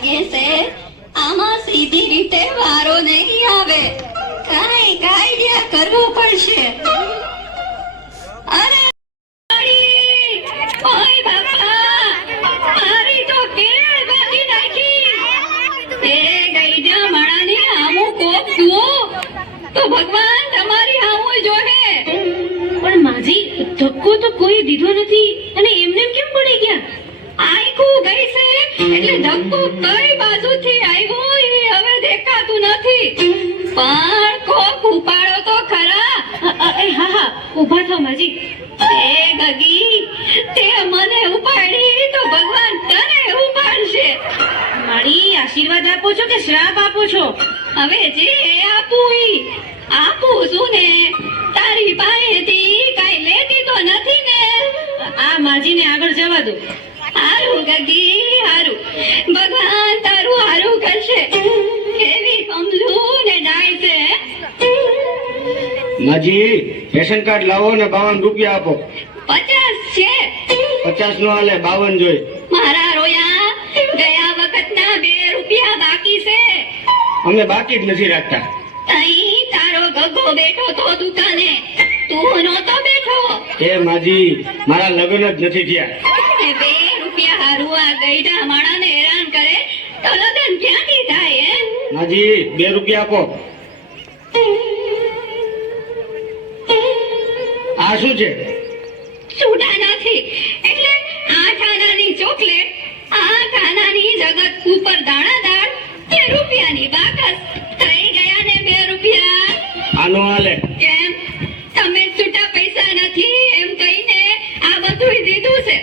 લાગે છે આમાં સીધી રીતે વારો નહીં આવે, કાંઈ કાયદા કરવો પડશે. અરે ઓય બાપા, મારી તો કેળ બાંધી નાખી. એ ગઈડા માણાની આમું કોક જુઓ તો ભગવાન તમારી આમું જોહે. પણ માજી, ધક્કો તો કોઈ દીધો નથી અને એમને કેમ પડી ગયા? આયકું ગઈ છે એટલે ધક્કો કઈ બાજુથી આવ્યો એ હવે દેખાતું નથી, પણ કોક ઉપાડો તો ખરા. હા હા, ઊભા થાઓ માજી. એ ગગી, તે મને ઉપાડી તો ભગવાન તને ઉપાડશે. મારી આશીર્વાદ આપો છો કે શ્રાપ આપો છો? હવે જે આપું છું ને, તારી પાસેથી કઈ લેતી તો નથી ને. આ માજીને આગળ જવા દો. હારું ગગી હારું, ભગવાન તારું હારું કરશે. કેવી કમજોર ને ડાય છે. માજી, રેશન કાર્ડ લાવો ને 52 રૂપિયા આપો. 50 છે. 50 નો હાલે, 52 જોઈ. મારા રોયા, ગયા વખતના 2 રૂપિયા બાકી છે. અમે બાકી જ નથી રાખતા. તઈ તારો ગગો બેઠો તો દુકાને, તું નહોતો બેઠો. એ માજી, મારા લગ્ન જ નથી થયા. 2 રૂપિયા હારું આ ગઈડા માણાને હેરાન કરે તો લગન ક્યાંથી થાય હે? માજી, 2 રૂપિયા આપો. આ શું છે? છૂટા નથી એટલે 8 આનાની ચોકલેટ, 8 આનાની જગત ઉપર દાણાદાર, 2 રૂપિયાની બાકસ. થઈ ગયા ને 2 રૂપિયા. આનો હાલે. કેમ તમે છૂટા પૈસા નથી એમ કહીને આ બધું દીધું છે,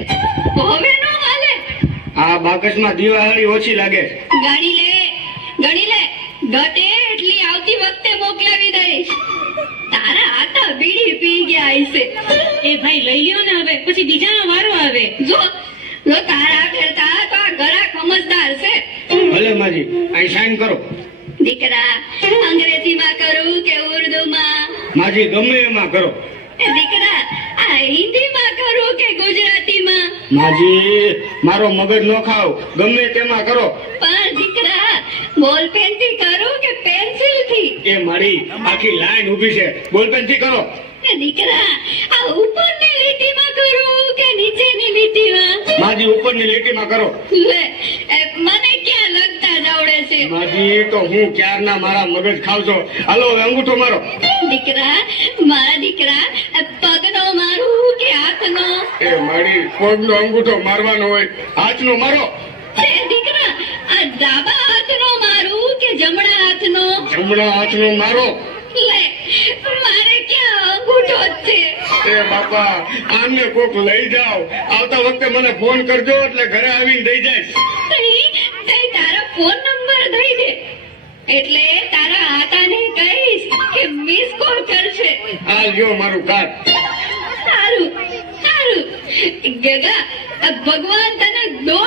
તો હવે નો હાલે. આ બાકસમાં દિવાળી ઓછી લાગે. ગણી લે ઘટે એટલી આવતી વખતે મોકલાવી દઈશ. તારા હાથા બીડી પી ગયા હશે. એ ભાઈ લઈ લ્યો ને, હવે પછી બીજાનો વારો આવે. જો તારા કરતા તો આ ઘણા સમજદાર છે. ભલે માજી, અહીં સાઈન કરો. દીકરા, અંગ્રેજીમાં કરું કે ઉર્દુમાં? માજી, ગમે એમાં કરો. દીકરા, આ હિન્દીમાં કરું કે ગુજરાતીમાં? માજી, મારો મગજ નો ખાવ, ગમે તેમાં કરો. પણ દીકરા, બોલપેન થી કરું કે પેન્સિલ થી? એ મારી આખી લાઈન ઊભી છે, બોલપેન થી કરો. દીકરા, આ ઉપરની લીટીમાં કરું કે નીચેની લીટીમાં? માજી, ઉપરની લીટીમાં કરો. લે, મને ક્યાં લગતા આવડે છે? માજી, તો હું ક્યારના મારા મગજ ખાવ છો. હાલો હવે અંગૂઠો મારો. દીકરા, મારા દીકરા, પગનો મારું કે હાથનો? એ મારી, પગનો અંગૂઠો મારવાનો હોય, હાથનો મારો. દીકરા, આ ડાબા હાથનો મારું કે જમણા હાથનો? જમણા હાથનો મારો. લે, મારે ક્યાં અંગૂઠો જ છે. એ બાપા, આમને કોક લઈ જાઓ. આવતા વખતે મને ફોન કરજો એટલે ઘરે આવીને દઈ જાય. તઈ તારો ફોન નંબર દઈ દે એટલે તારા આતાને કહીશ કે મિસ કોલ કરશે. આ લ્યો મારું કાર્ડ. સારું ગગા, ભગવાન તને 2